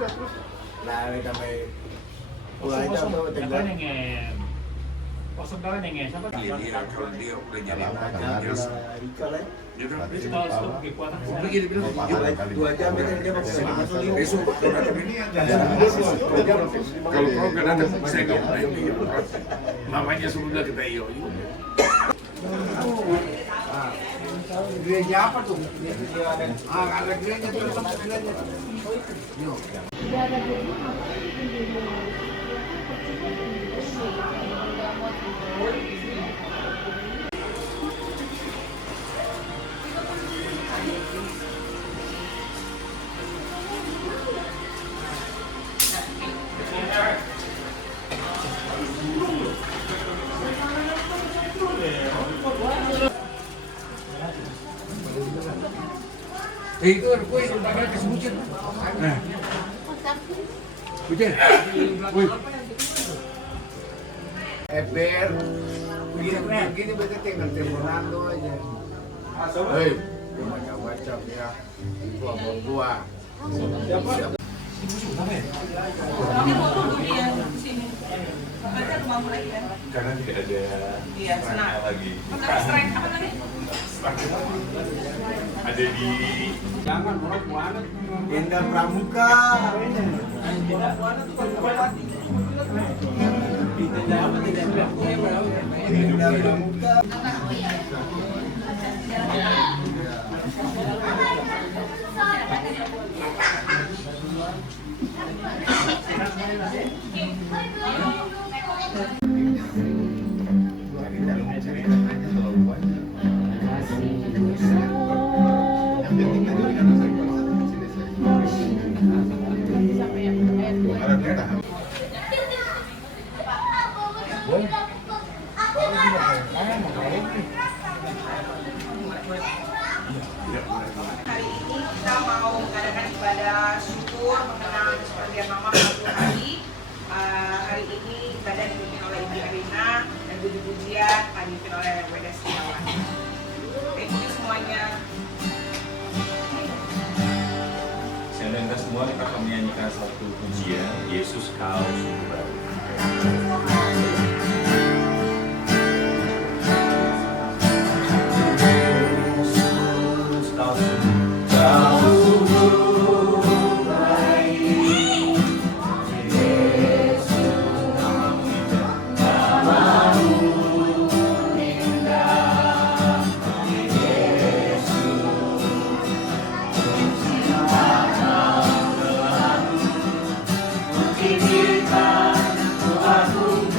Nah, kami kosong kalian yang siapa? Dia kalau dia udah nyari dia Stop kekuatan. begini bilang 2 jam dia pakai besok ini kalau program ada saya nggak main namanya sudah kita iyo. Gereja apa tuh? Ada gereja tuh, tempat gereja. Itu kue yang tak ada kesemujan. Nah, hujan. Wih. Eber, begini berarti tinggal teleponando aja. Hei, banyak macam ya. Tua. Siapa? Karena tidak ada lagi. Ada di Jangan orang mana? Indah Pramuka. Indah Pramuka. Hari ini kita mau mengadakan ibadah syukur mengenang kepergian Mama 40 hari. Hari ini ibadah dipimpin oleh Ibu Erina dan puji-pujian dipimpin oleh Weda Setiawan. Thank you semuanya. saya minta semua kita akan menyanyikan satu pujian Yesus Kau Sungguh Baik. Aku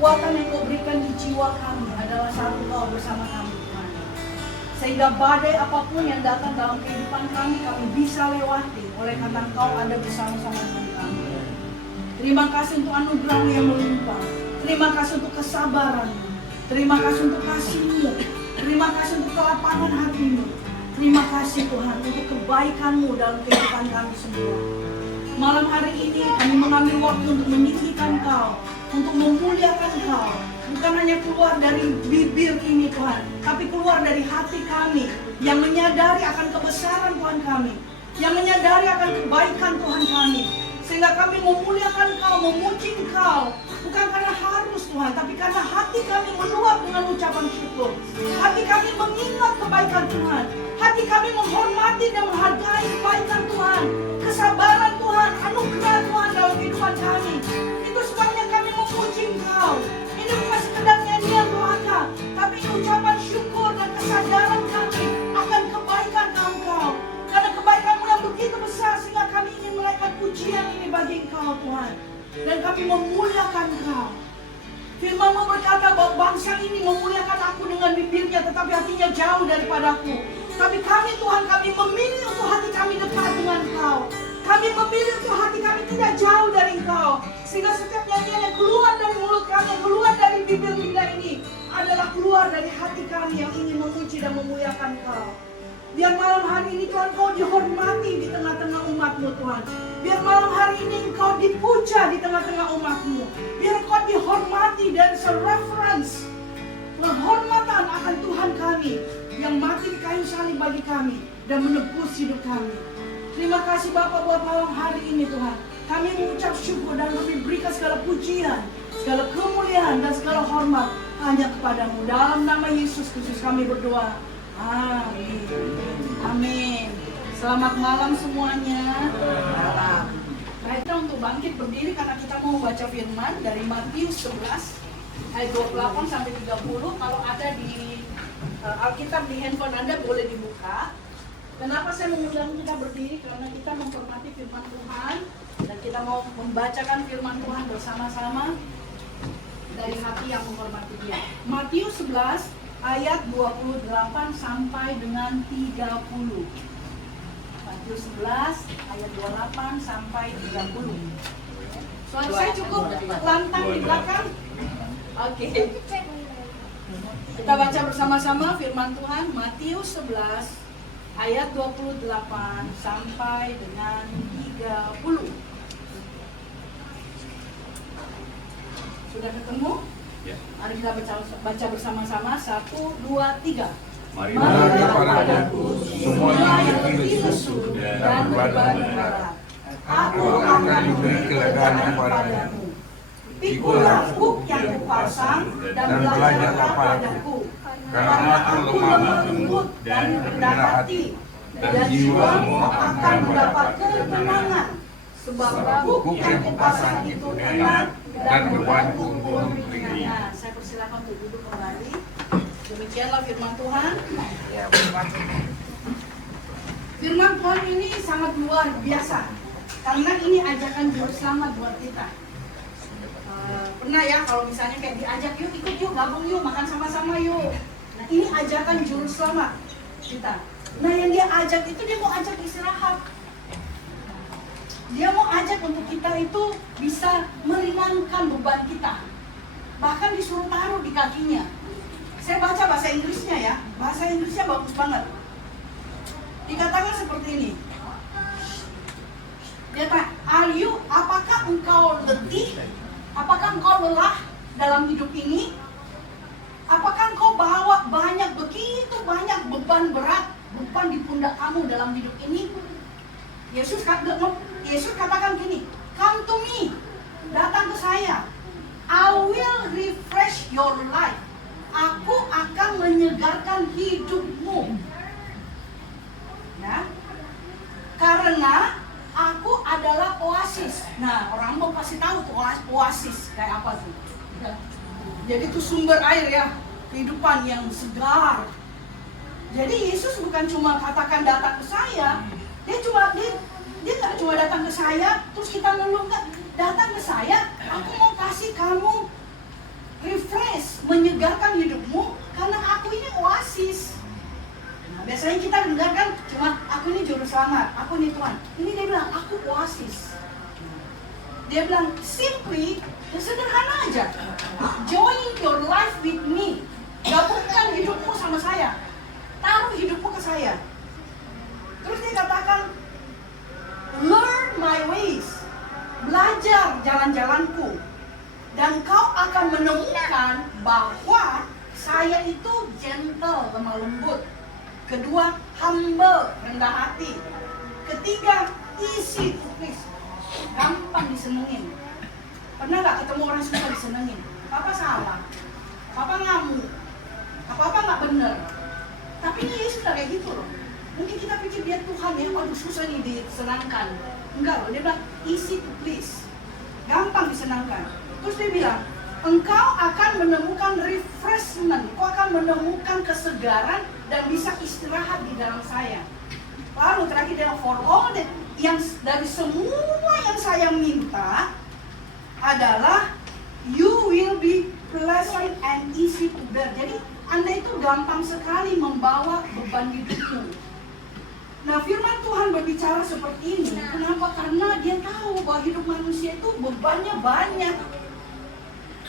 kekuatan yang Kau berikan di jiwa kami adalah satu, Kau bersama kami Tuhan. Sehingga badai apapun yang datang dalam kehidupan kami bisa lewati oleh karena Kau ada bersama-sama dengan kami. Terima kasih untuk anugerah-Mu yang melimpah. Terima kasih untuk kesabaran-Mu. Terima kasih untuk kasih-Mu. Terima kasih untuk kelapangan hati-Mu. Terima kasih Tuhan untuk kebaikan-Mu dalam kehidupan kami semua. Malam hari ini kami mengambil waktu untuk meninggikan Kau, untuk memuliakan Kau. Bukan hanya keluar dari bibir ini Tuhan, tapi keluar dari hati kami yang menyadari akan kebesaran Tuhan kami, yang menyadari akan kebaikan Tuhan kami. Sehingga kami memuliakan Kau, memuji Kau. Bukan karena harus Tuhan, tapi karena hati kami meluap dengan ucapan syukur. Hati kami mengingat kebaikan Tuhan. Hati kami menghormati dan menghargai kebaikan Tuhan. Kesabaran Tuhan, anugerah Tuhan dalam kehidupan kami. Itu sebabnya kami memuji Kau. Ini bukan sekedar nyanyian doa, tapi ucapan syukur dan kesadaran kami akan kebaikan Engkau. Karena kebaikan-Mu yang begitu besar sehingga kami ingin menaikkan pujian ini bagi Engkau Tuhan. Dan kami memuliakan Kau. Firman-Mu berkata bahwa bangsa ini memuliakan Aku dengan bibirnya, tetapi hatinya jauh daripadaku. Tapi kami Tuhan, kami memilih untuk hati kami dekat dengan Kau. Kami memilih untuk hati kami tidak jauh dari Engkau. Sehingga setiap nyanyian yang keluar dari mulut kami, yang keluar dari bibir kita ini adalah keluar dari hati kami yang ingin memuji dan memuliakan Kau. Biar malam hari ini Tuhan Kau dihormati di tengah-tengah umat-Mu Tuhan. Biar malam hari ini Engkau dipuja di tengah-tengah umat-Mu. Biar Kau dihormati dan se-reference penghormatan akan Tuhan kami yang mati di kayu salib bagi kami dan menebus hidup kami. Terima kasih Bapa buat malam hari ini Tuhan. Kami mengucap syukur dan kami berikan segala pujian, segala kemuliaan dan segala hormat hanya kepadamu. Dalam nama Yesus Kristus kami berdoa. Amin. Amin. Selamat malam semuanya. Baik, kita untuk bangkit berdiri karena kita mau baca firman dari Matius 11 ayat 28 sampai 30. Kalau ada di Alkitab di handphone Anda boleh dibuka. Kenapa saya mengundang kita berdiri? Karena kita menghormati firman Tuhan dan kita mau membacakan firman Tuhan bersama-sama dari hati yang menghormati Dia. Matius 11 ayat 28 sampai dengan 30. Matius 11 ayat 28 sampai 30. Suara saya cukup lantang di belakang? Oke. Kita baca bersama-sama firman Tuhan Matius 11 ayat 28 sampai dengan 30. Sudah ketemu? Ya. Mari kita baca bersama-sama. 1, 2, 3. Mari kepadaku semua yang letih lesu dan berbarat. Aku akan memberi kelegaan kepadamu. Pikulah buk yang kupasang dan belajarlah padaku. Karena aku lemah lembut dan rendah hati, dan jiwamu akan mendapat ketenangan. Sebab buk yang kupasang itu enak dan bebanku ringan. Saya persilakan untuk duduk kembali. Demikianlah firman Tuhan. Firman Tuhan ini sangat luar biasa karena ini ajakan juru selamat buat kita. Pernah ya kalau misalnya kayak diajak yuk ikut yuk gabung yuk makan sama-sama yuk. Nah ini ajakan juru selamat kita. Nah yang dia ajak itu dia mau ajak istirahat. Dia mau ajak untuk kita itu bisa meringankan beban kita. Bahkan disuruh taruh di kakinya. Saya baca bahasa Inggrisnya ya. Bahasa Inggrisnya bagus banget. Dikatakan seperti ini. Dia tanya, apakah engkau letih? Apakah engkau lelah dalam hidup ini? Apakah engkau bawa begitu banyak beban berat, beban di pundak kamu dalam hidup ini? Yesus katakan gini, come to me, datang ke saya. I will refresh your life. Aku akan menyegarkan hidupmu. Ya, karena aku adalah oasis. Nah, orang mau kasih tahu tuh oasis kayak apa tuh. Ya. Jadi itu sumber air ya, kehidupan yang segar. Jadi Yesus bukan cuma katakan datang ke saya, dia nggak cuma datang ke saya, terus kita ngeluh nggak. Datang ke saya, aku mau kasih kamu selamat, aku nih Tuhan. Ini dia bilang, aku oasis. Dia bilang, simply, ya sederhana aja. Join your life with me. Gabungkan hidupmu sama saya. Taruh hidupmu ke saya. Terus dia katakan, learn my ways. Belajar jalan-jalanku. Dan kau akan menemukan bahwa saya itu gentle, lemah lembut. Kedua, humble, rendah hati. Ketiga, easy to please, gampang disenengin. Pernah gak ketemu orang susah disenengin? Papa salah, Papa ngamuk, apa-apa gak bener. Tapi ini Yesus gak kayak gitu loh. Mungkin kita pikir dia Tuhan ya, waduh susah nih disenangkan. Enggak loh, dia bilang easy to please, gampang disenangkan. Terus dia bilang, engkau akan menemukan refreshment, kau akan menemukan kesegaran dan bisa istirahat di dalam saya. Lalu terakhir dia bilang, for all that, yang dari semua yang saya minta adalah you will be pleasant and easy to bear. Jadi Anda itu gampang sekali membawa beban hidupmu. Nah, firman Tuhan berbicara seperti ini. Kenapa? Karena dia tahu bahwa hidup manusia itu bebannya banyak.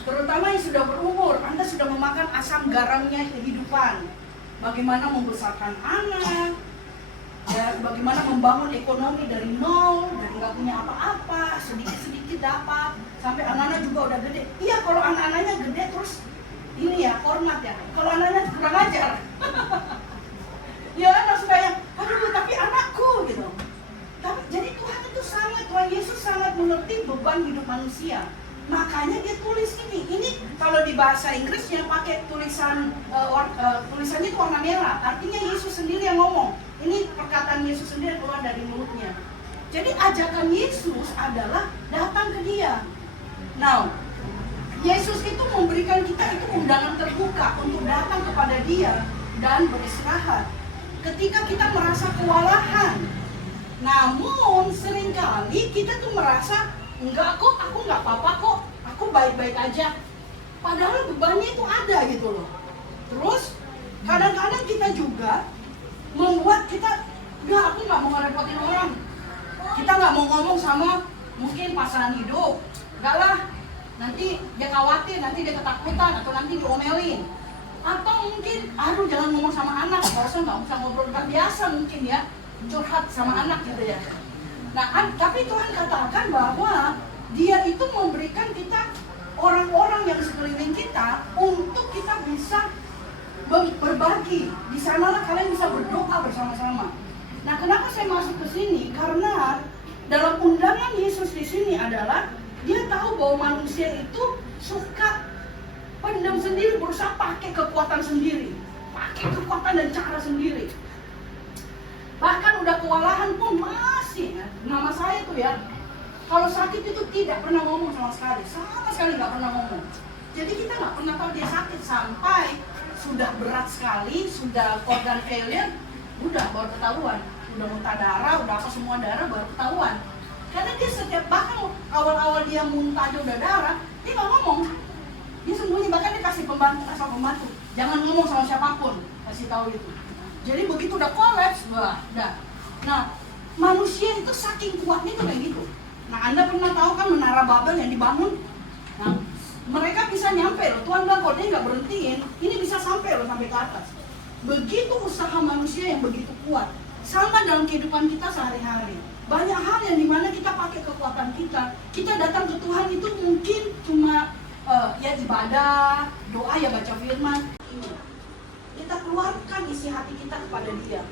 Terutama yang sudah berumur, Anda sudah memakan asam garamnya kehidupan. Bagaimana membesarkan anak, ya, bagaimana membangun ekonomi dari nol, dari nggak punya apa-apa, sedikit-sedikit dapat, sampai anak-anak juga udah gede. Iya, kalau anak-anaknya gede terus ini ya, hormat ya. Kalau anak-anaknya kurang ajar. Ya, anak suka yang, aduh tapi anakku gitu. Tapi jadi Tuhan Yesus sangat mengerti beban hidup manusia. Makanya dia tulis ini kalau di bahasa Inggris yang pakai tulisannya itu warna merah. Artinya Yesus sendiri yang ngomong. Ini perkataan Yesus sendiri keluar dari mulutnya. Jadi ajakan Yesus adalah datang ke dia. Now, Yesus itu memberikan kita itu undangan terbuka untuk datang kepada dia dan beristirahat. Ketika kita merasa kewalahan. Namun seringkali kita tuh merasa, enggak kok, aku nggak apa-apa kok, aku baik-baik aja. Padahal bebannya itu ada gitu loh. Terus kadang-kadang kita juga membuat kita, enggak, aku nggak mau ngerepotin orang. Kita nggak mau ngomong sama mungkin pasangan hidup. Enggak lah, nanti dia khawatir, nanti dia ketakutan, atau nanti diomelin. Atau mungkin, aduh jangan ngomong sama anak, nggak usah ngobrol biasa mungkin ya, curhat sama anak gitu ya. Nah, tapi Tuhan katakan bahwa dia itu memberikan kita orang-orang yang sekeliling kita untuk kita bisa berbagi. Di sanalah kalian bisa berdoa bersama-sama. Nah, kenapa saya masuk ke sini? Karena dalam undangan Yesus di sini adalah dia tahu bahwa manusia itu suka pendam sendiri, berusaha pakai kekuatan sendiri, pakai kekuatan dan cara sendiri. Bahkan udah kewalahan pun masih ya. Nama saya tuh ya, kalau sakit itu tidak pernah ngomong sama sekali nggak pernah ngomong. Jadi kita nggak pernah tahu dia sakit sampai sudah berat sekali, sudah organ failure, udah baru ketahuan, udah muntah darah, udah apa semua darah baru ketahuan. Karena dia setiap, bahkan awal-awal dia muntah aja udah darah, dia nggak ngomong, dia sembunyi, bahkan dia kasih pembantu, jangan ngomong sama siapapun, kasih tahu itu. Jadi begitu udah kolaps, wah, dah. Nah, manusia itu saking kuatnya tuh kayak gitu. Nah, Anda pernah tahu kan menara Babel yang dibangun? Nah, mereka bisa nyampe loh. Tuhan bilang kalau dia nggak berhentiin, ini bisa sampai loh sampai ke atas. Begitu usaha manusia yang begitu kuat. Sama dalam kehidupan kita sehari-hari. Banyak hal yang dimana kita pakai kekuatan kita. Kita datang ke Tuhan itu mungkin cuma ya ibadah, doa ya baca firman. Kita keluarkan isi hati kita kepada dia.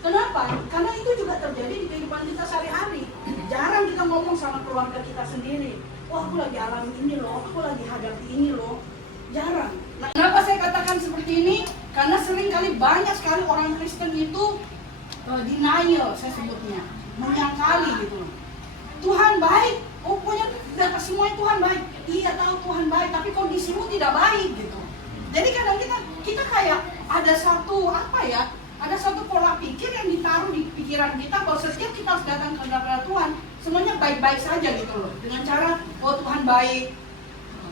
Kenapa? Karena itu juga terjadi di kehidupan kita sehari-hari. Jarang kita ngomong sama keluarga kita sendiri. Wah, aku lagi alami ini loh, aku lagi hadapi ini loh. Jarang. Nah, kenapa saya katakan seperti ini? Karena seringkali banyak sekali orang Kristen itu denial, saya sebutnya, menyangkali gitu. Tuhan baik, oh pokoknya semuanya Tuhan baik. Iya tahu Tuhan baik, tapi kondisimu tidak baik gitu. Jadi kadang kita kayak ada satu pola pikir yang ditaruh di pikiran kita bahwa setiap kita harus datang ke hadapan Tuhan, semuanya baik-baik saja gitu loh. Dengan cara, oh Tuhan baik,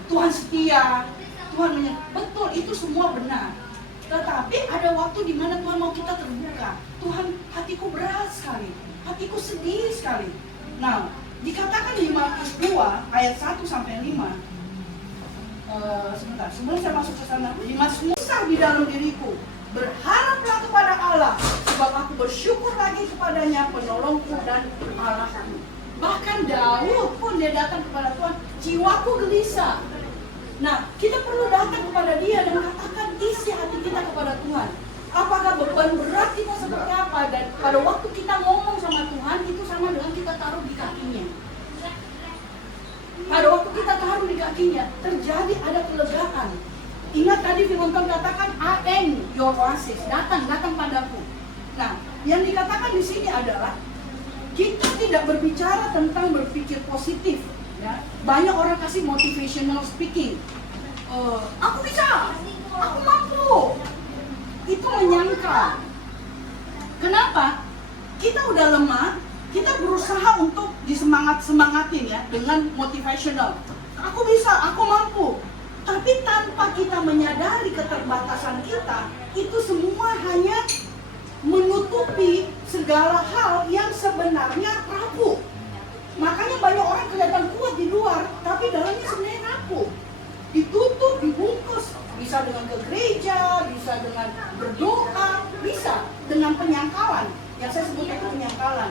Tuhan setia, Tuhan betul, itu semua benar. Tetapi ada waktu di mana Tuhan mau kita terbuka. Tuhan, hatiku berat sekali, hatiku sedih sekali. Nah, dikatakan di Markus 2 ayat 1 sampai 5. Sebentar, sebelum saya masuk ke sana, susah di dalam diriku, berharaplah kepada Allah, sebab aku bersyukur lagi kepadanya, penolongku dan Allahku. Bahkan Daud pun dia datang kepada Tuhan, jiwaku gelisah. Nah, kita perlu datang kepada Dia dan katakan isi hati kita kepada Tuhan. Apakah beban berat kita seperti apa? Dan pada waktu kita ngomong sama Tuhan, itu sama dengan kita taruh di kakinya. Pada waktu kita taruh di kakinya, terjadi ada kelegaan. Ingat tadi firman Tuhan katakan, I am your oasis. Datang padaku. Nah, yang dikatakan di sini adalah kita tidak berbicara tentang berpikir positif. Ya. Banyak orang kasih motivational speaking. Aku bisa, aku mampu. Itu menyangkal. Kenapa? Kita udah lemah, kita berusaha untuk disemangatin ya dengan motivational. Aku bisa, aku mampu. Tapi tanpa kita menyadari keterbatasan kita, itu semua hanya menutupi segala hal yang sebenarnya rapuh. Makanya banyak orang kelihatan kuat di luar, tapi dalamnya sebenarnya rapuh. Ditutup, dibungkus, bisa dengan ke gereja, bisa dengan berdoa, bisa dengan penyangkalan. Yang saya sebut itu penyangkalan.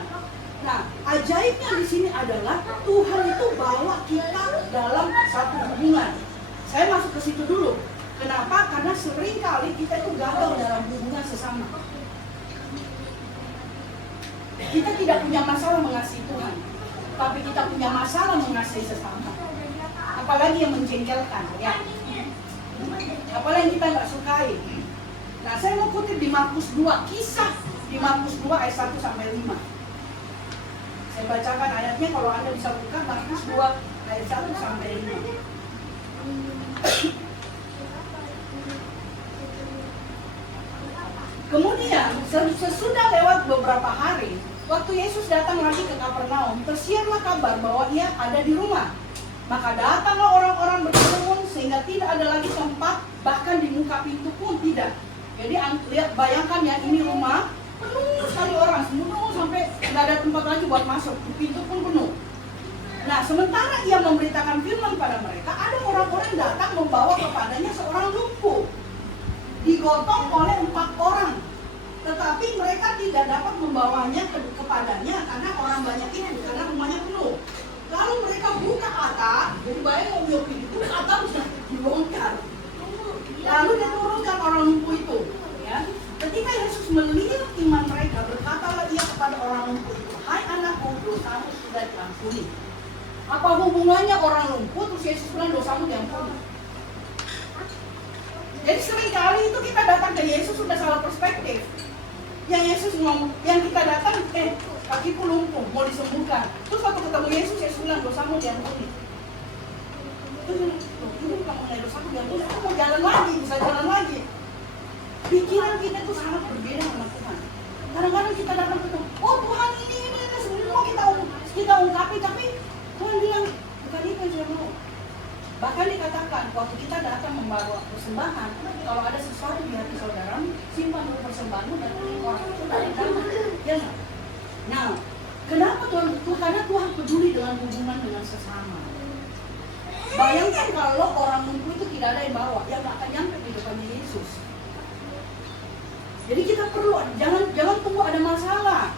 Nah, ajaibnya di sini adalah Tuhan itu bawa kita dalam satu hubungan. Saya masuk ke situ dulu. Kenapa? Karena seringkali kita itu gagal dalam hubungan sesama. Kita tidak punya masalah mengasihi Tuhan, tapi kita punya masalah mengasihi sesama. Apalagi yang menjengkelkan, ya. Apalagi yang kita nggak sukai. Nah, saya mau kutip di Markus 2, kisah di Markus 2 ayat 1 sampai 5. Saya bacakan ayatnya, kalau Anda bisa buka Markus 2 ayat 1 sampai 5. Kemudian sesudah lewat beberapa hari, waktu Yesus datang lagi ke Kapernaum, tersiarlah kabar bahwa Ia ada di rumah. Maka datanglah orang-orang berkerumun sehingga tidak ada lagi tempat, bahkan di muka pintu pun tidak. Jadi lihat, bayangkan ya, ini rumah penuh sekali orang, penuh sampai nggak ada tempat lagi buat masuk, pintu pun penuh. Nah, sementara Ia memberitakan firman pada mereka, ada orang-orang datang membawa kepadanya seorang lumpuh, digotong oleh 4 orang. Tetapi mereka tidak dapat membawanya kepadanya karena orang banyak itu, karena rumahnya penuh. Lalu mereka buka atap, jadi bayang buka atap bisa dibongkar. Lalu diturunkan orang lumpuh itu. Ya. Ketika Yesus melihat iman mereka, berkatalah Ia kepada orang lumpuh itu, hai anakku, dosamu sudah diampuni. Apa hubungannya orang lumpuh terus Yesus bilang dosamu diampuni? Jadi seringkali itu kita datang ke Yesus sudah salah perspektif. Yang Yesus ngomong, yang kita datang, kakiku lumpuh, mau disembuhkan. Terus waktu ketemu Yesus, Yesus bilang dosamu diampuni. Terus ini bukan mengenai dosamu diampuni, aku mau jalan lagi, bisa jalan lagi. Pikiran kita itu sangat berbeda sama Tuhan. Kadang-kadang kita datang ke Tuhan, oh Tuhan ini sebenarnya mau kita ungkapi, tapi Tuhan bilang bukan itu yang saya mau. Bahkan dikatakan waktu kita datang membawa persembahan, kalau ada sesuatu di hati saudaramu, simpan dulu persembahanmu dan orang itu dari damai. Ya. Nah, kenapa Tuhan itu? Karena Tuhan peduli dengan hubungan dengan sesama. Bayangkan kalau orang lumpuh itu tidak ada yang bawa, ya nggak akan nyampe di depannya Yesus. Jadi kita perlu jangan tunggu ada masalah.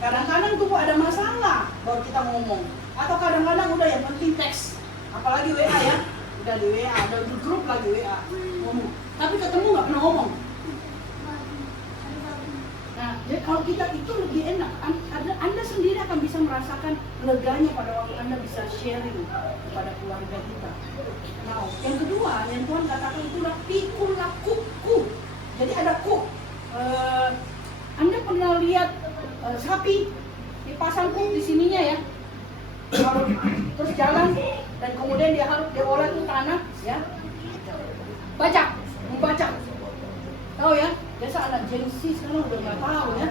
Kadang-kadang tunggu ada masalah baru kita ngomong. Atau kadang-kadang udah yang penting teks. Apalagi WA ya, udah di WA, ada di grup lagi WA ngomong. Tapi ketemu nggak pernah ngomong. Nah, jadi kalau kita itu lebih enak, Anda sendiri akan bisa merasakan leganya pada waktu Anda bisa sharing kepada keluarga kita. Nah, yang kedua, yang Tuhan katakan itulah pikul lakuku. Jadi ada kuk. Anda pernah lihat sapi dipasang kuk di sininya ya? Terus jalan dan kemudian dia harus diolah ke tanah ya, membacak, tahu ya? Biasa anak Gen-Z sekarang udah nggak tahu ya,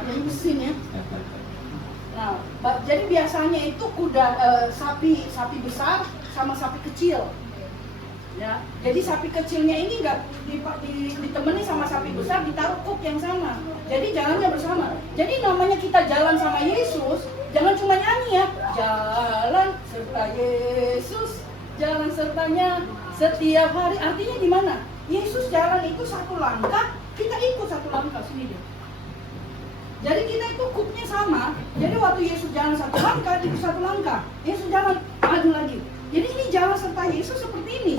ada mesin ya. Nah, jadi biasanya itu kuda sapi besar sama sapi kecil. Ya, jadi sapi kecilnya ini nggak ditemani sama sapi besar, ditaruh kop yang sama. Jadi jalannya bersama. Jadi namanya kita jalan sama Yesus, jangan cuma nyanyi ya. Jalan serta Yesus, jalan sertanya setiap hari. Artinya gimana? Yesus jalan itu satu langkah, kita ikut satu langkah sendiri. Jadi kita itu kupnya sama. Jadi waktu Yesus jalan satu langkah, ikut satu langkah. Yesus jalan maju lagi. Jadi ini jalan serta Yesus seperti ini.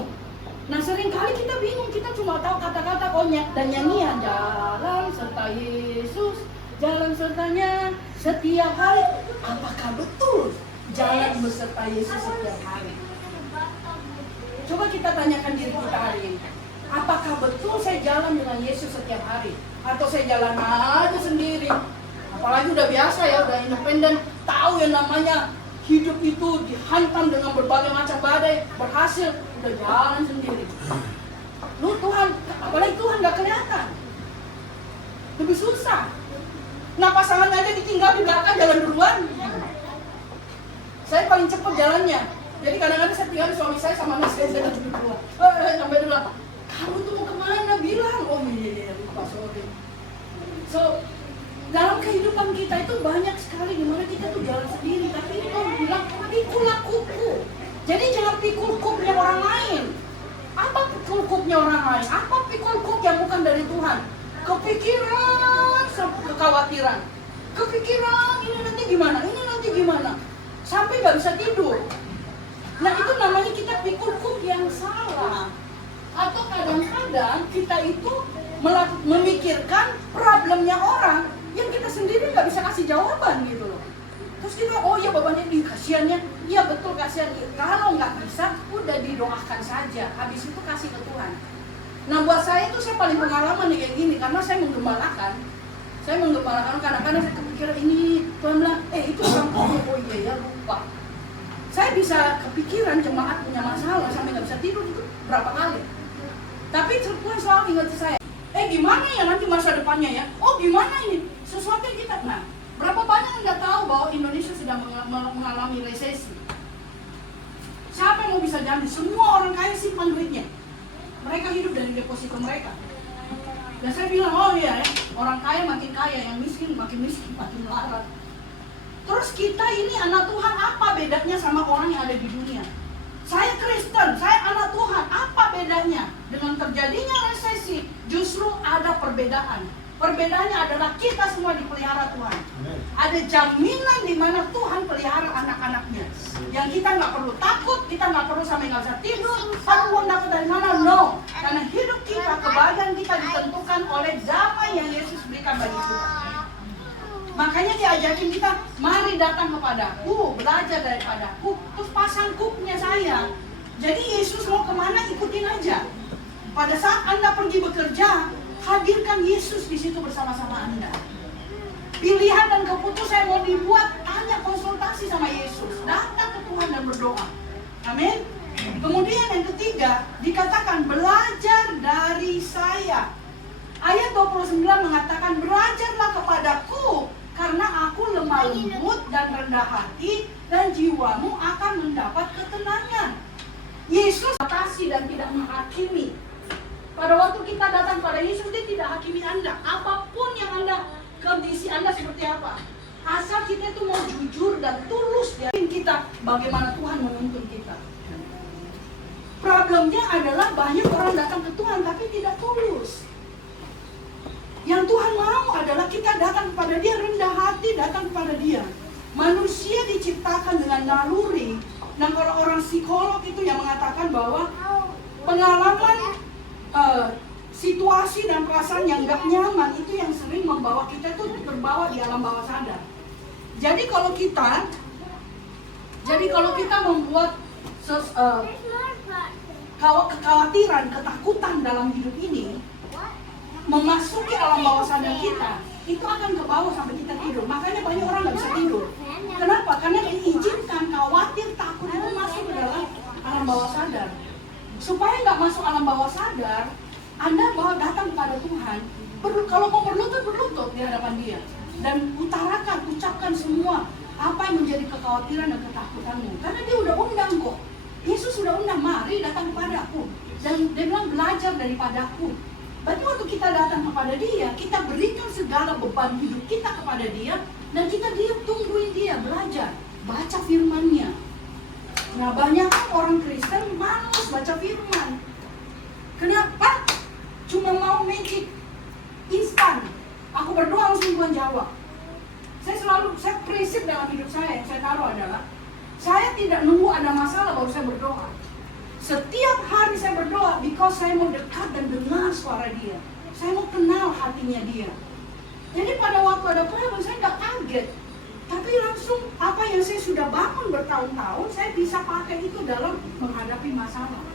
Nah seringkali kita bingung, kita cuma tahu kata-kata konyak dan nyanyian. Jalan serta Yesus, jalan sertanya setiap hari. Apakah betul jalan beserta Yesus setiap hari? Coba kita tanyakan diri kita hari ini. Apakah betul saya jalan dengan Yesus setiap hari? Atau saya jalan aja sendiri? Apalagi udah biasa ya, udah independen, tahu yang namanya hidup itu dihantam dengan berbagai macam badai, berhasil, udah jalan sendiri. Lu Tuhan, apalagi Tuhan gak kelihatan. Lebih susah. Nah pasangan aja ditinggal di belakang, jalan duluan. Saya paling cepat jalannya. Jadi kadang-kadang saya tinggal suami saya sama anak saya jalan duluan. Sampai dulu. Kamu tuh mau kemana? Bilang. Oh iya, lupa, sorry. So, dalam kehidupan kita itu banyak sekali dimana kita tuh jalan sendiri. Tapi ini Tuhan bilang, pikulah kuku. Jadi jangan pikul kupnya orang lain. Apa pikul kupnya orang lain? Apa pikul kup yang bukan dari Tuhan? Kepikiran, kekhawatiran. Kepikiran, ini nanti gimana? Ini nanti gimana? Sampai gak bisa tidur. Nah itu namanya kita pikul kup yang salah. Atau kadang-kadang kita itu memikirkan problemnya orang yang kita sendiri nggak bisa kasih jawaban gitu loh. Terus kita, oh ya bebannya ini, kasihannya, iya betul kasihan. Kalau nggak bisa, udah didoakan saja. Habis itu kasih ke Tuhan. Nah buat saya itu saya paling pengalaman nih kayak gini, karena saya menggembalakan. Saya menggembalakan kadang-kadang saya kepikiran ini, Tuhan bilang, itu orang ngomong, oh iya ya lupa. Saya bisa kepikiran jemaat punya masalah sampai nggak bisa tidur itu berapa kali. Tapi Tuhan selalu ingat saya. Gimana ya nanti masa depannya ya? Oh gimana ini? Sesuatu yang kita, nah berapa banyak yang nggak tahu bahwa Indonesia sedang mengalami resesi. Siapa yang mau bisa jamin? Semua orang kaya simpan duitnya. Mereka hidup dari deposito mereka. Dan saya bilang, oh iya ya, orang kaya, yang miskin makin melarat. Terus kita ini anak Tuhan, apa bedanya sama orang yang ada di dunia? Saya Kristen, saya anak Tuhan, apa bedanya? Dengan terjadinya resesi, justru ada perbedaan. Perbedaannya adalah kita semua dipelihara Tuhan. Ada jaminan di mana Tuhan pelihara anak-anaknya. Yang kita nggak perlu takut, kita nggak perlu sampai nggak bisa tidur. Aduh, dapat dari mana? No. Karena hidup kita, kebahagiaan kita ditentukan oleh damai yang Yesus berikan bagi kita. Makanya diajakin kita, mari datang kepadaku, belajar daripadaku, terus pasang kupnya saya. Jadi Yesus mau kemana, ikutin aja. Pada saat Anda pergi bekerja, hadirkan Yesus di situ bersama-sama Anda. Pilihan dan keputusan mau dibuat, tanya konsultasi sama Yesus. Datang ke Tuhan dan berdoa. Amin. Kemudian yang ketiga, dikatakan belajar dari saya. Ayat 29 mengatakan, belajarlah kepadaku, karena aku lemah lembut dan rendah hati, dan jiwamu akan mendapat ketenangan. Yesus batasi dan tidak menghakimi. Pada waktu kita datang pada Yesus, dia tidak hakimi Anda. Apapun yang Anda, kondisi Anda seperti apa, asal kita itu mau jujur dan tulus di kita, bagaimana Tuhan menuntun kita. Problemnya adalah banyak orang datang ke Tuhan tapi tidak tulus. Yang Tuhan mau adalah kita datang kepada Dia, rendah hati datang kepada Dia. Manusia diciptakan dengan naluri. Dan kalau orang psikolog itu yang mengatakan bahwa pengalaman situasi dan perasaan yang gak nyaman itu yang sering membawa kita tuh terbawa di alam bawah sadar. Jadi kalau kita membuat kekhawatiran, ketakutan dalam hidup ini memasuki alam bawah sadar kita, itu akan ke bawah sampai kita tidur. Makanya banyak orang nggak bisa tidur. Kenapa? Karena diizinkan khawatir, takut itu masuk ke dalam alam bawah sadar. Supaya nggak masuk alam bawah sadar, Anda mau datang kepada Tuhan. Kalau mau berlutut di hadapan Dia dan ucapkan semua apa yang menjadi kekhawatiran dan ketakutanmu. Karena Dia udah undang kok. Yesus sudah undang, mari datang kepadaku. Dan dia bilang belajar daripadaku. Berarti waktu kita datang kepada dia, kita berikan segala beban hidup kita kepada dia, dan kita diam tungguin dia, belajar, baca firman-Nya. Nah, banyak orang Kristen malas baca firman. Kenapa? Cuma mau magic instan. Aku berdoa langsung Tuhan jawab. Saya prinsip dalam hidup saya yang saya taruh adalah, saya tidak nunggu ada masalah baru saya berdoa. Setiap hari saya berdoa, because saya mau dekat dan dengar suara dia. Saya mau kenal hatinya dia. Jadi pada waktu ada problem, saya nggak kaget. Tapi langsung apa yang saya sudah bangun bertahun-tahun, saya bisa pakai itu dalam menghadapi masalah.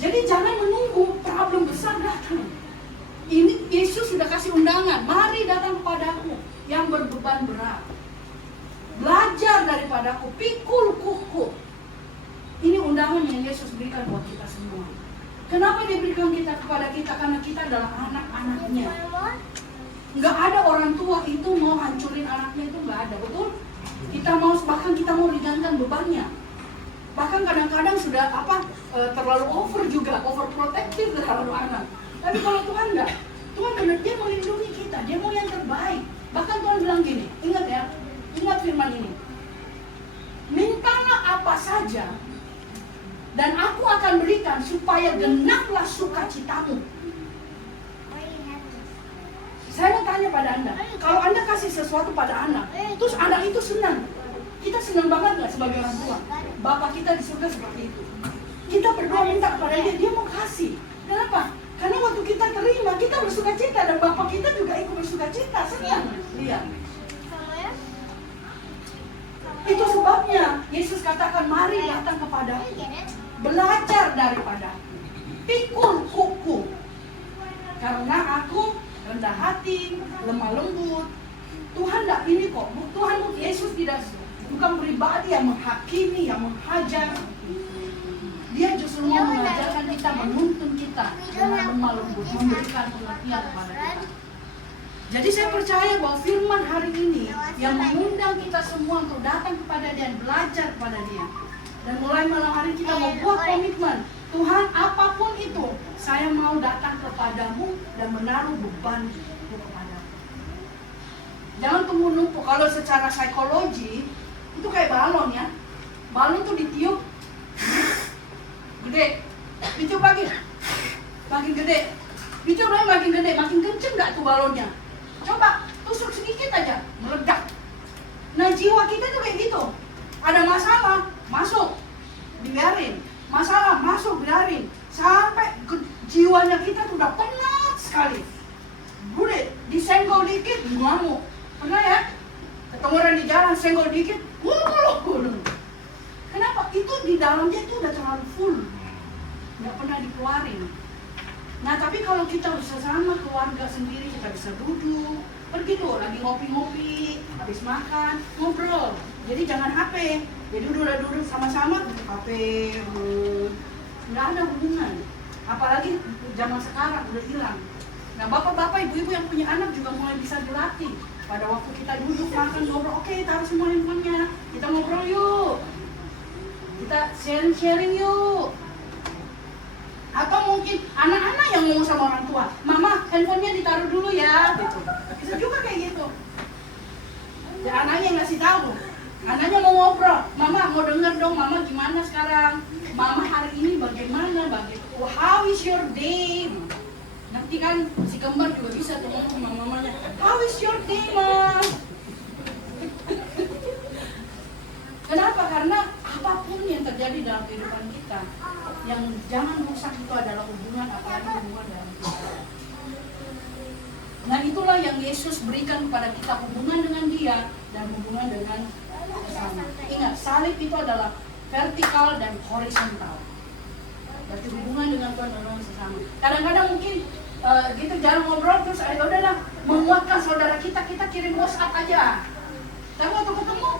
Jadi jangan menunggu problem besar datang. Ini Yesus sudah kasih undangan, mari datang kepadaku yang berbeban berat. Belajar daripadaku, pikul kuku. Ini undangan yang Yesus berikan buat kita semua. Kenapa dia berikan kita kepada kita? Karena kita adalah anak-anaknya. Nggak ada orang tua itu mau hancurin anaknya, itu nggak ada, betul? Bahkan kita mau ringankan bebannya. Bahkan kadang-kadang sudah terlalu over juga, overprotective terhadap anak. Tapi kalau Tuhan nggak, Tuhan benar, dia melindungi kita, dia mau yang terbaik. Bahkan Tuhan bilang gini, ingat ya, ingat firman ini. Mintalah apa saja, dan aku akan berikan supaya genaplah sukacitamu. Saya mau tanya pada Anda, kalau Anda kasih sesuatu pada anak, terus anak itu senang, kita senang banget nggak sebagai orang tua? Bapak kita di surga seperti itu. Kita berdoa minta kepada dia, dia mau kasih. Kenapa? Karena waktu kita terima, kita bersuka cita, dan Bapak kita juga ikut bersuka cita, senang. Lihat. Itu sebabnya Yesus katakan, mari datang kepadaku, belajar daripadaku, pikul kuku, karena aku rendah hati, lemah lembut. Tuhan tidak ini kok. Tuhan Yesus bukan pribadi yang menghakimi, yang menghajar. Dia justru mau mengajarkan kita, menuntun kita dengan lemah lembut, memberikan pengertian kepada kita. Jadi saya percaya bahwa firman hari ini yang mengundang kita semua untuk datang kepada dia dan belajar kepada dia. Dan mulai malam hari kita mau buat komitmen, Tuhan apapun itu, saya mau datang kepadamu dan menaruh beban itu kepadamu. Jangan tunggu numpuk. Kalau secara psikologi itu kayak balon ya. Balon tuh ditiup gede, ditiup lagi makin gede, ditiup lagi makin gede, makin kenceng nggak tuh balonnya? Coba tusuk sedikit aja, meledak. Nah jiwa kita tuh kayak gitu. Ada masalah, masuk, dibiarin. Masalah, masuk, biarin. Sampai jiwanya kita tuh udah penat sekali. Bude, disenggol dikit, ngamuk. Pernah ya? Ketemu orang di jalan, senggol dikit, gulung. Kenapa? Itu di dalamnya itu udah terlalu full. Nggak pernah dikeluarin. Nah tapi kalau kita bersama keluarga sendiri, kita bisa duduk, pergi tuh lagi ngopi-ngopi, habis makan, ngobrol. Jadi jangan HP. Jadi udah duduk sama-sama, HP, nggak ada hubungan. Apalagi zaman sekarang udah hilang. Nah bapak-bapak, ibu-ibu yang punya anak juga mulai bisa dilatih. Pada waktu kita duduk makan ngobrol, oke, taruh semua handphonenya, kita ngobrol yuk, kita sharing yuk. Atau mungkin anak-anak yang ngomong sama orang tua, mama handphonenya ditaruh dulu ya, gitu. Bisa juga kayak gitu. Ya, anaknya yang ngasih tahu, anaknya mau ngobrol, mama mau denger dong, mama gimana sekarang, mama hari ini bagaimana, how is your day? Nanti kan si kembar juga bisa tuh ngomong sama mamanya, how is your day, ma? Kenapa? Karena apapun yang terjadi dalam kehidupan kita, yang jangan rusak itu adalah hubungan, apalagi hubungan dalam kita. Nah itulah yang Yesus berikan kepada kita, hubungan dengan dia dan hubungan dengan sesama. Ingat, salib itu adalah vertikal dan horizontal. Berarti hubungan dengan Tuhan dan dengan sesama. Kadang-kadang mungkin gitu jarang ngobrol, terus udahlah menguatkan saudara kita kirim WhatsApp aja. Tapi waktu ketemu,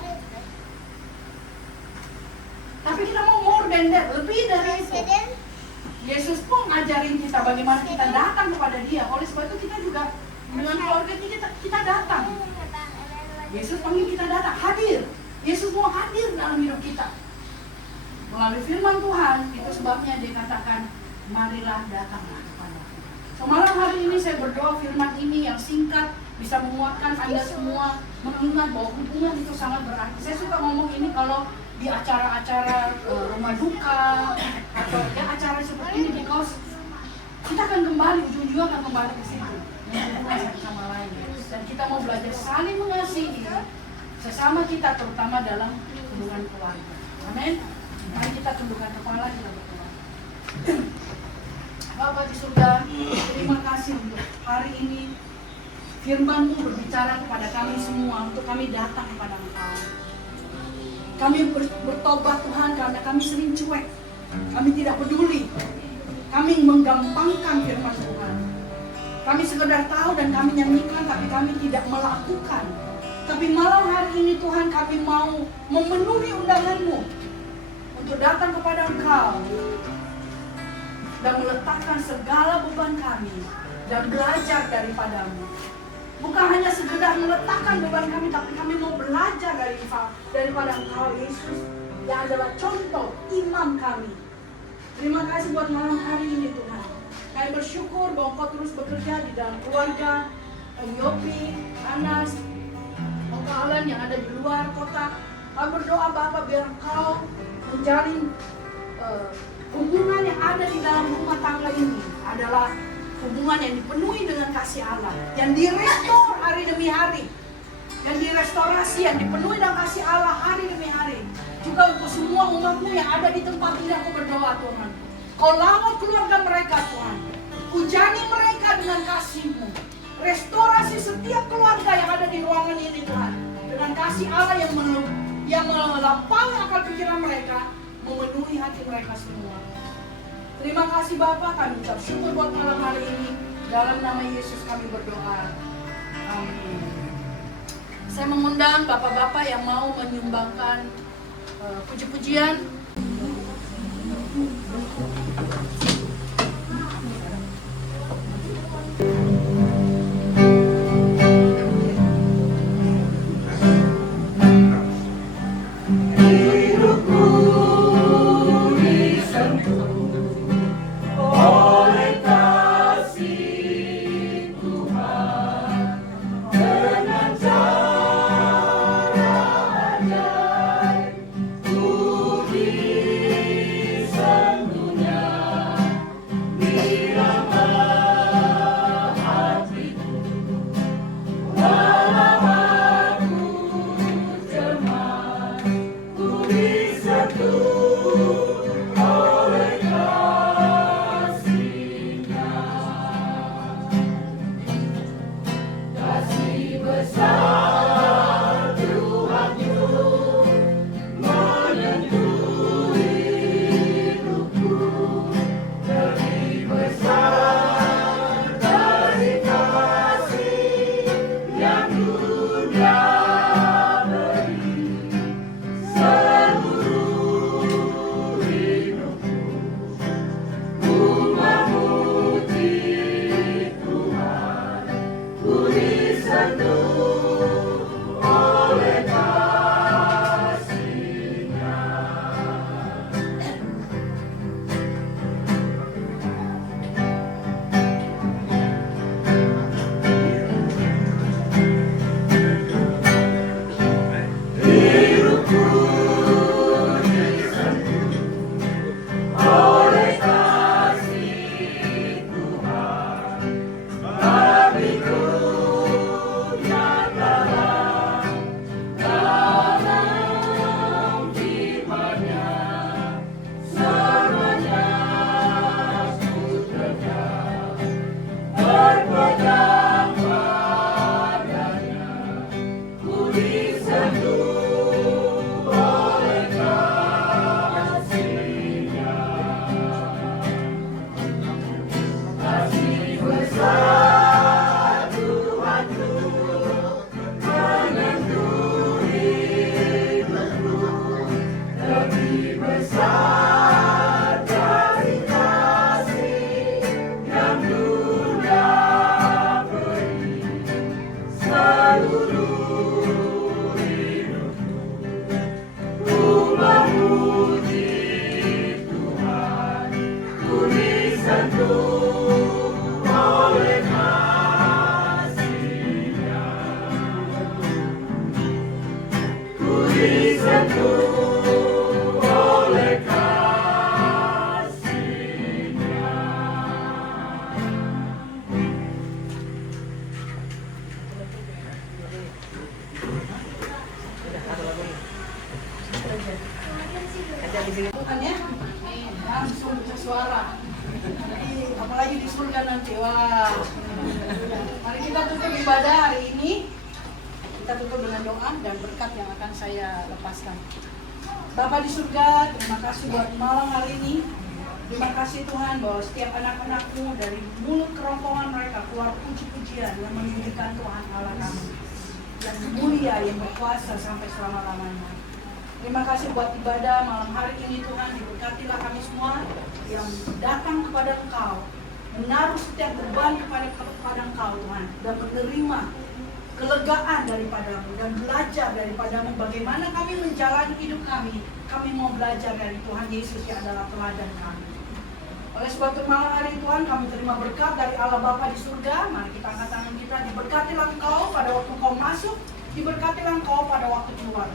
tapi kita mau more than that, lebih dari itu. Yesus pun ngajarin kita bagaimana kita datang kepada dia. Oleh sebab itu kita juga dengan keluarga kita datang. Yesus panggil kita datang, hadir. Yesus mau hadir dalam hidup kita. Melalui firman Tuhan, itu sebabnya dikatakan, marilah datanglah kepadaku. Semalam hari ini saya berdoa firman ini yang singkat bisa menguatkan Anda semua mengingat bahwa hubungan itu sangat berarti. Saya suka ngomong ini kalau di acara-acara rumah duka atau ya acara seperti ini, because kita akan kembali, ujung-ujungnya akan kembali ke situ, hubungan satu sama lain. Dan kita mau belajar saling mengasihi sesama kita, terutama dalam hubungan keluarga. Amin. Mari kita tundukkan kepala, kita berdoa. Bapa di surga, terima kasih untuk hari ini. Firman-Mu berbicara kepada kami semua untuk kami datang kepada Engkau. Kami bertobat Tuhan karena kami sering cuek. Kami tidak peduli. Kami menggampangkan firman Tuhan. Kami sekedar tahu dan kami nyanyikan, tapi kami tidak melakukan. Tapi malam hari ini Tuhan, kami mau memenuhi undangan-Mu untuk datang kepada Engkau dan meletakkan segala beban kami dan belajar daripada-Mu. Bukan hanya sekedar meletakkan beban kami, tapi kami mau belajar daripada Engkau, Yesus, yang adalah contoh imam kami. Terima kasih buat malam hari ini Tuhan. Kami bersyukur bahwa Engkau terus bekerja di dalam keluarga Om Yopi, Anas, Om Alan yang ada di luar kota. Kami berdoa Bapa biar Engkau menjalin hubungan yang ada di dalam rumah tangga ini adalah hubungan yang dipenuhi dengan kasih Allah, yang direstor hari demi hari, yang direstorasi, yang dipenuhi dengan kasih Allah hari demi hari. Juga untuk semua umat-Mu yang ada di tempat ini, aku berdoa Tuhan, Kau lawat keluarga mereka Tuhan, hujani mereka dengan kasih-Mu, restorasi setiap keluarga yang ada di ruangan ini Tuhan, dengan kasih Allah yang melampaui akal pikiran mereka, memenuhi hati mereka semua. Terima kasih Bapa, kami ucap syukur buat malam hari ini. Dalam nama Yesus kami berdoa. Amin. Saya mengundang bapak-bapak yang mau menyumbangkan puji-pujian. Sen Bukan ya? Langsung suara. Jadi, apalagi di surga nanti. Wah. Mari kita tutup ibadah hari ini. Kita tutup dengan doa dan berkat yang akan saya lepaskan. Bapa di surga, terima kasih buat malam hari ini. Terima kasih Tuhan bahwa setiap anak-anak-Mu dari mulut kerongkongan mereka keluar puji-pujian yang menunjukkan Tuhan Allah kami yang mulia, yang berkuasa sampai selama-lamanya. Terima kasih buat ibadah malam hari ini Tuhan, diberkatilah kami semua yang datang kepada Engkau, menaruh setiap beban kepada Engkau Tuhan, dan menerima kelegaan daripadamu dan belajar daripadamu bagaimana kami menjalani hidup kami. Kami mau belajar dari Tuhan Yesus yang adalah teladan kami. Oleh sebab itu malam hari Tuhan kami terima berkat dari Allah Bapa di surga. Mari kita angkat tangan kita, diberkatilah Engkau pada waktu Engkau masuk, diberkatilah Engkau pada waktu keluar.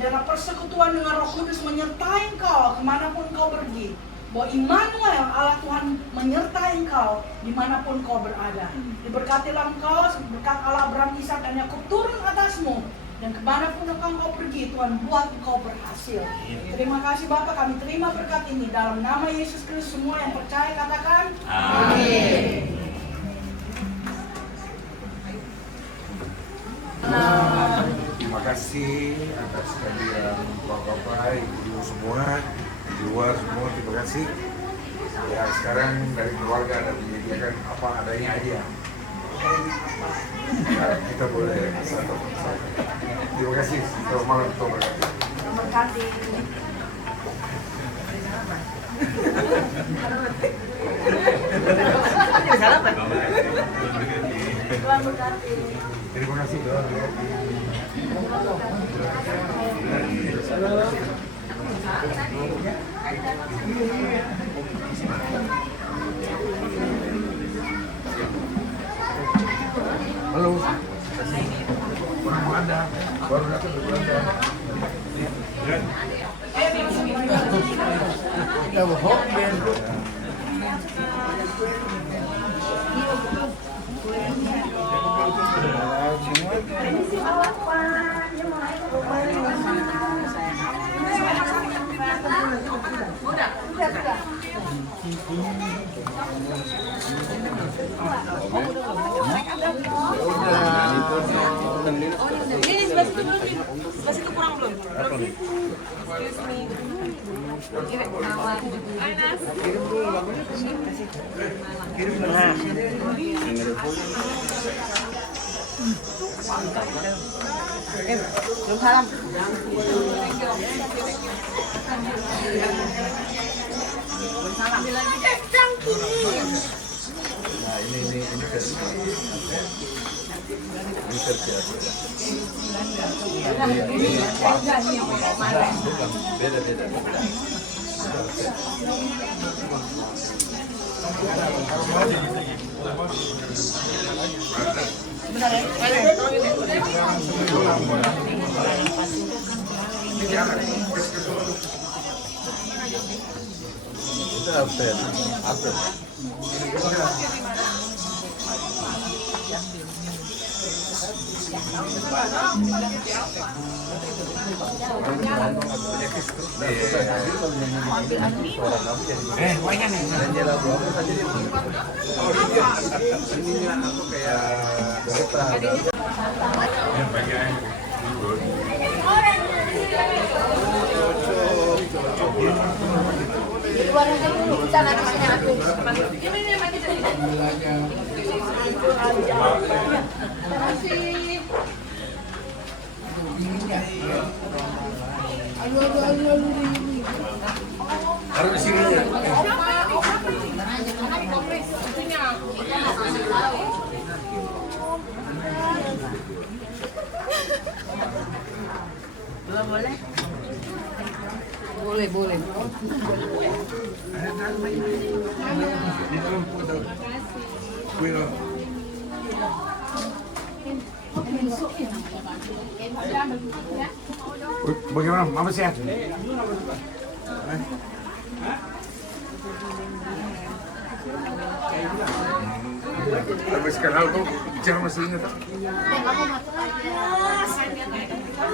Biarlah persekutuan dengan Roh Kudus menyertai Engkau kemanapun Engkau pergi. Bahwa Immanuel Allah Tuhan menyertai Engkau dimanapun Engkau berada. Diberkatilah Engkau, berkat Allah Abraham, Ishak dan Yakub turun atasmu. Dan kemanapun Engkau pergi, Tuhan buat Engkau berhasil. Terima kasih Bapa, kami terima berkat ini dalam nama Yesus Kristus. Semua yang percaya katakan amin. Terima kasih atas kehadiran Bapak-Bapak, Ibu semua, di luar semua, terima kasih. Ya sekarang dari keluarga ada menyediakan apa adanya aja. Ya, kita boleh satu persatu. Terima kasih. Selamat malam, Tuhan berkati. Berkati. Tuhan berkati. Terima kasih, Tuhan. Halo. Orang Belanda, baru datang dari Belanda. Kita berhok dan Ini sebelah situ belum? Sebelah situ kurang belum? Excuse me. Anas. Belum salam. nah ini kerja. Ini kerja. Beda. Itu update. Di luar aja dulu, kita nanti sini aku. Terima kasih. Taruh di sini. Boleh. Bagaimana? Mama sehat? Habis kenal tuh bicara masih ingat.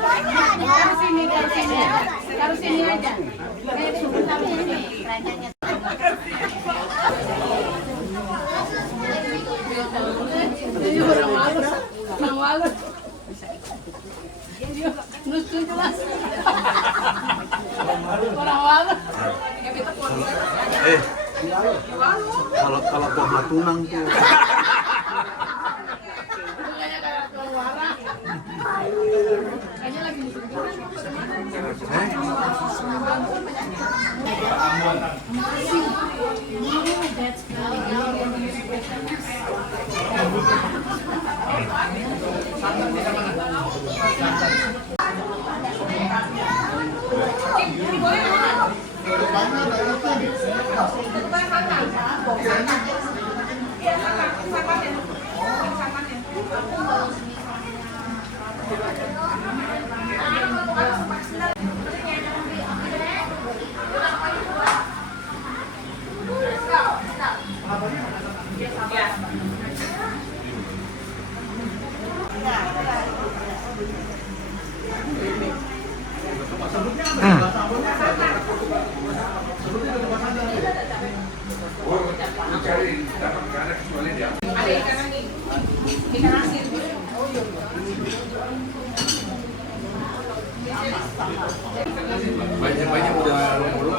Taruh sini, taruh sini. Taruh sini aja. Ini orang malu. Orang malu. Nusu jelas. Orang malu. Kalau pohon tunang tuh. Bukannya kayak tuan wara. Kayaknya lagi musim Ada ikan ini, ikan asin. Banyak udah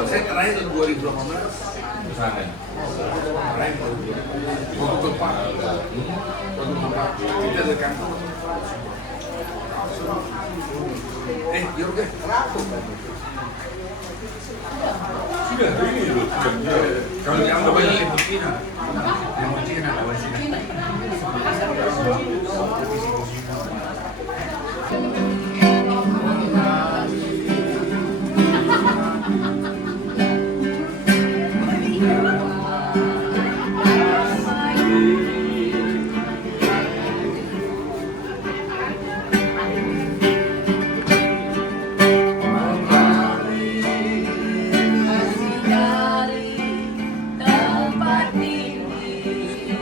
saya terakhir tahun 2018 Sana. terakhir tahun 2004 kita ada kantor Yorga Sudah, ini loh. kalau yang banyak itu Cina yang Cina lawan Cina dari tempat ini.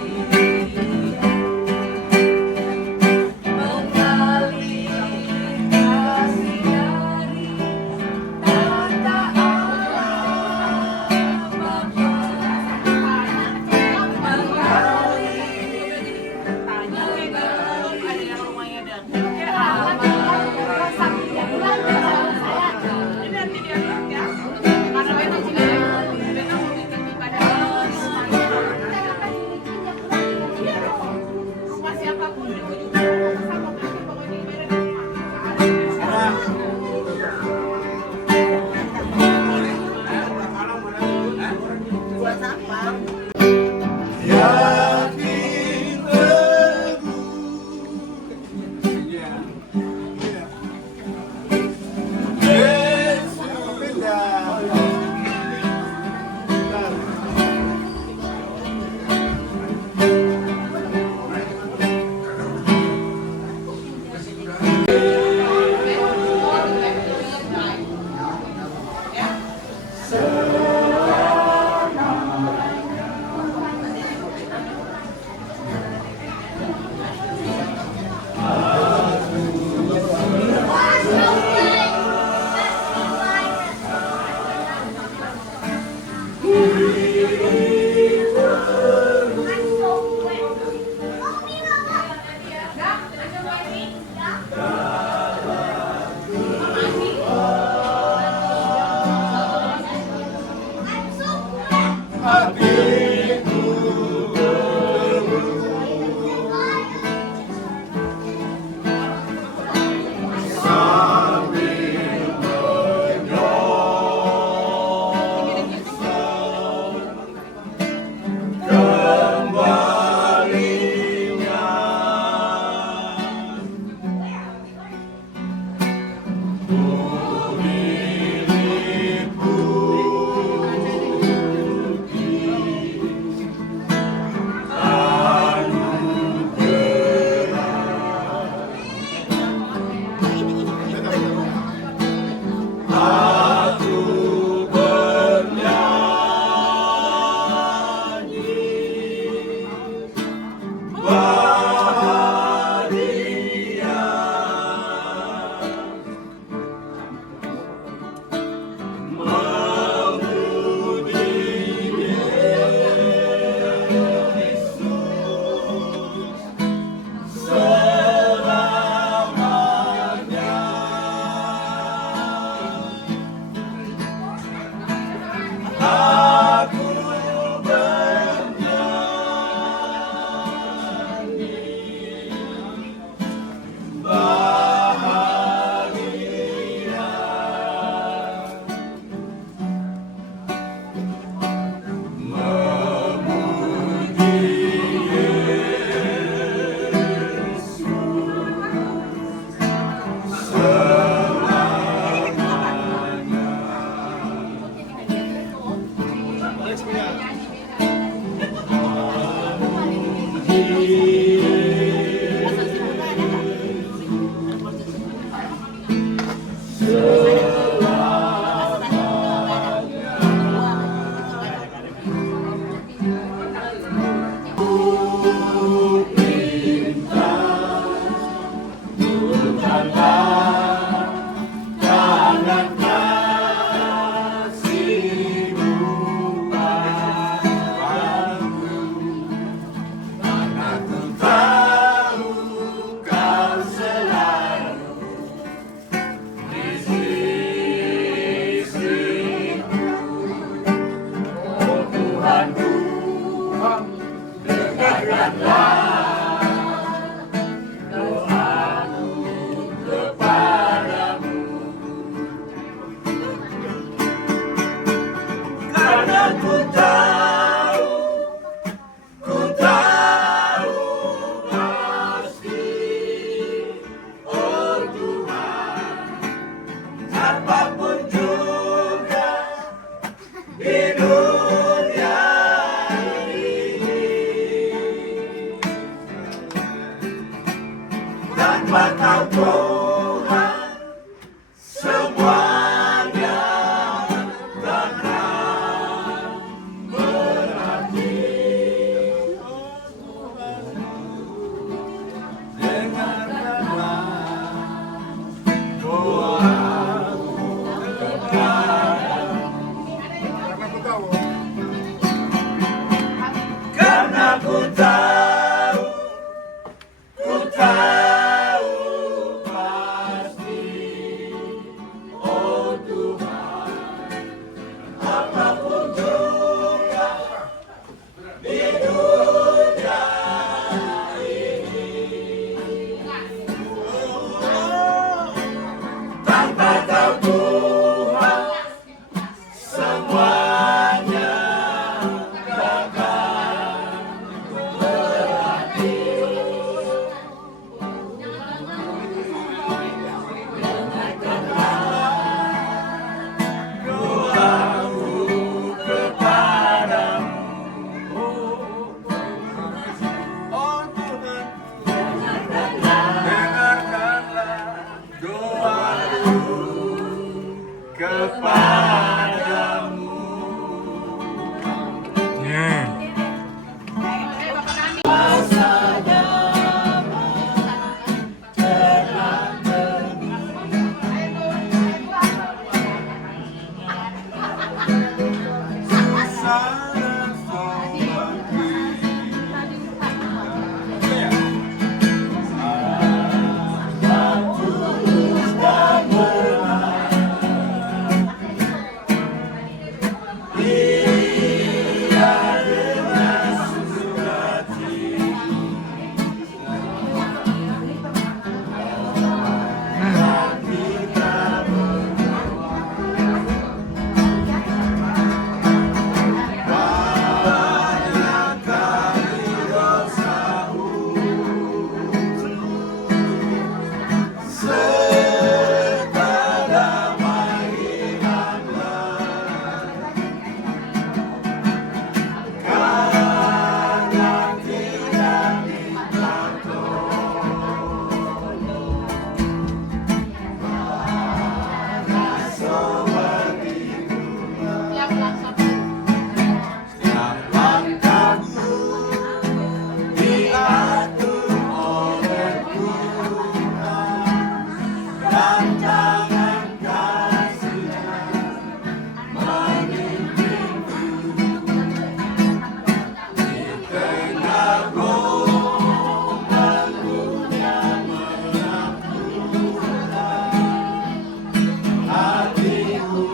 Hatiku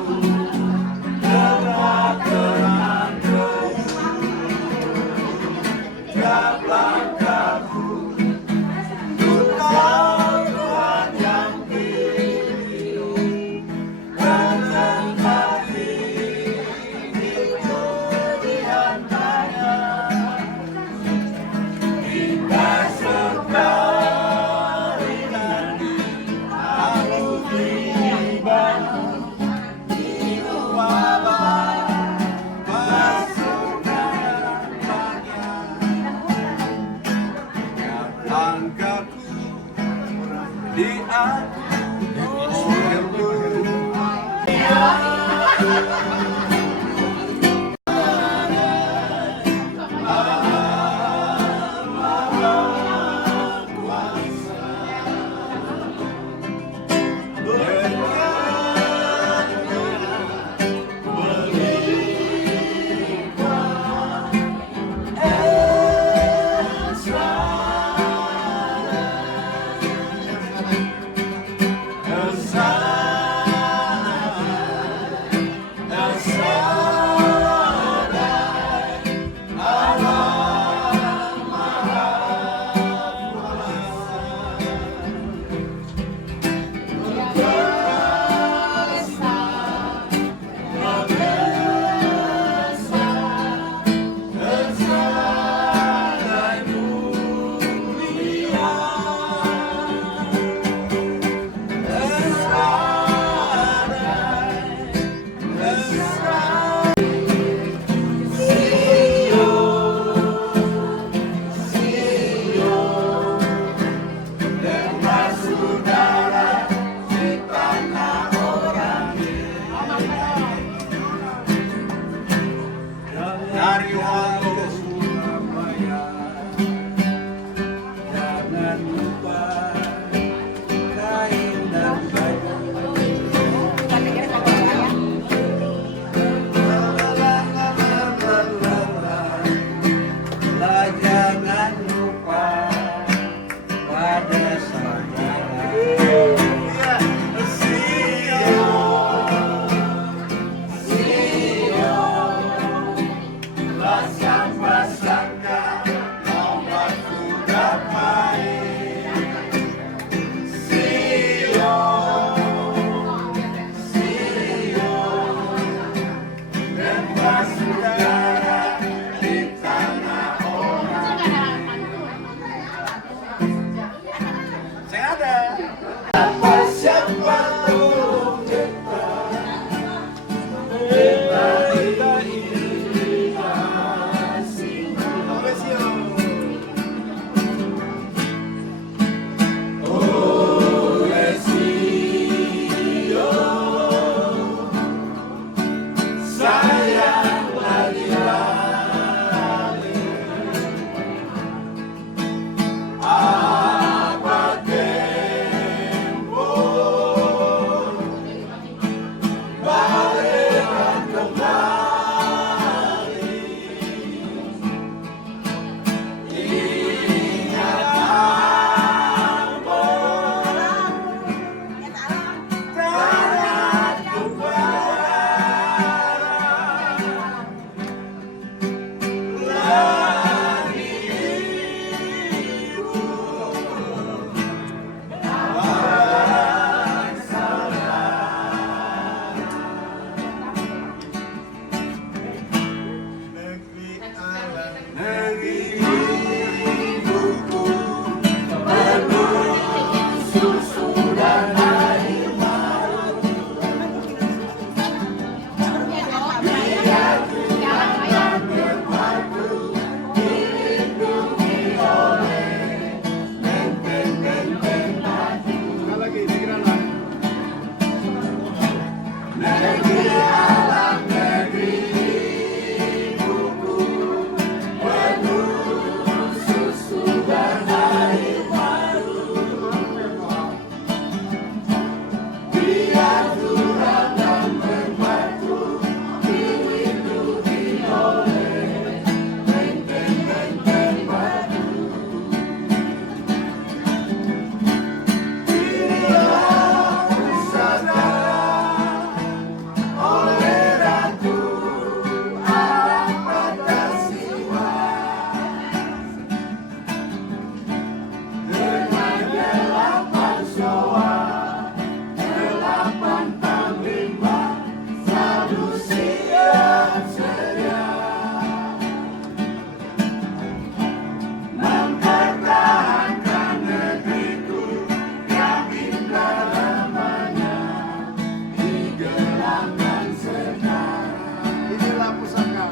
pusaka.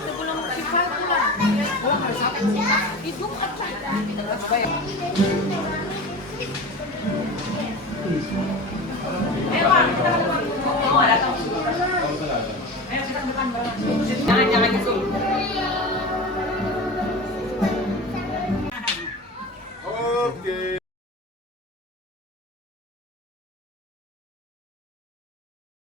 Sebelum kita pulang. Itu